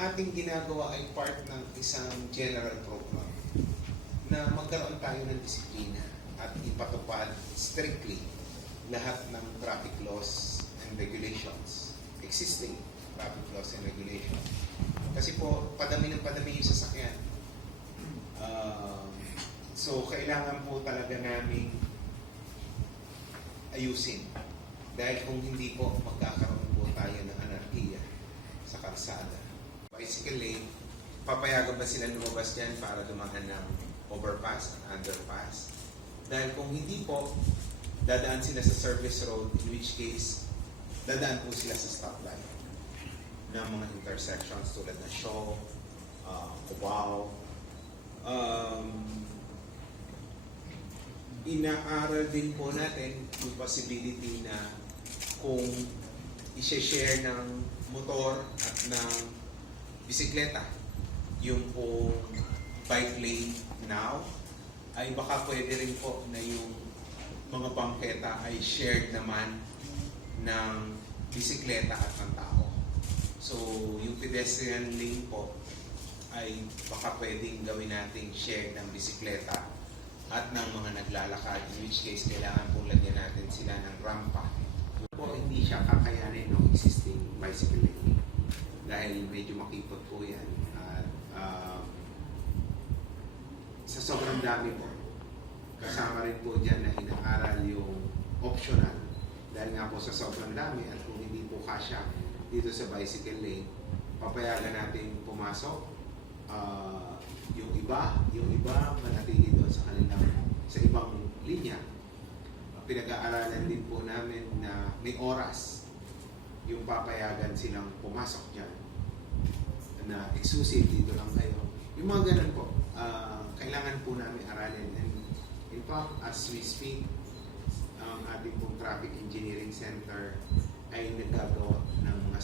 ating ginagawa ay part ng isang general program na magkaroon tayo ng disiplina at ipatupad strictly lahat ng traffic laws and regulations, existing traffic laws and regulations. Kasi po, padami ng padami yung sasakyan. So, kailangan po talaga naming ayusin. Dahil kung hindi po, magkakaroon po tayo ng anarkiya sa kalsada. Bicycle lane, papayagan ba sila lumabas dyan para dumaan ng overpass, underpass? Dahil kung hindi po, dadaan sila sa service road, in which case, dadaan po sila sa stoplight ng mga intersections tulad ng Shaw, Cubao. Inaaral din po natin yung possibility na kung i-share ng motor at ng bisikleta yung po bike lane now, ay baka pwede rin po na yung mga bangketa ay shared naman ng bisikleta at ng tao. So, yung pedestrian lane po ay baka pwedeng gawin nating shared ng bisikleta at ng mga naglalakad, in which case kailangan po lagyan natin sila ng rampa. Po, hindi siya kakayanin ng existing bicycle lane dahil medyo makipot po yan. At sa sobrang dami po, kasama rin po dyan na inaaral yung optional dahil nga po sa sobrang dami at kung hindi po kasya dito sa bicycle lane, papayagan natin pumasok. Yung iba manatili doon sa kanilang sa ibang linya. Pinag-aaralan din po namin na may oras yung papayagan silang pumasok dyan na exclusive dito lang kayo. Yung mga ganun po, kailangan po namin aralin. And in fact, as we speak, ang ating pong Traffic Engineering Center ay naggagawa ng mga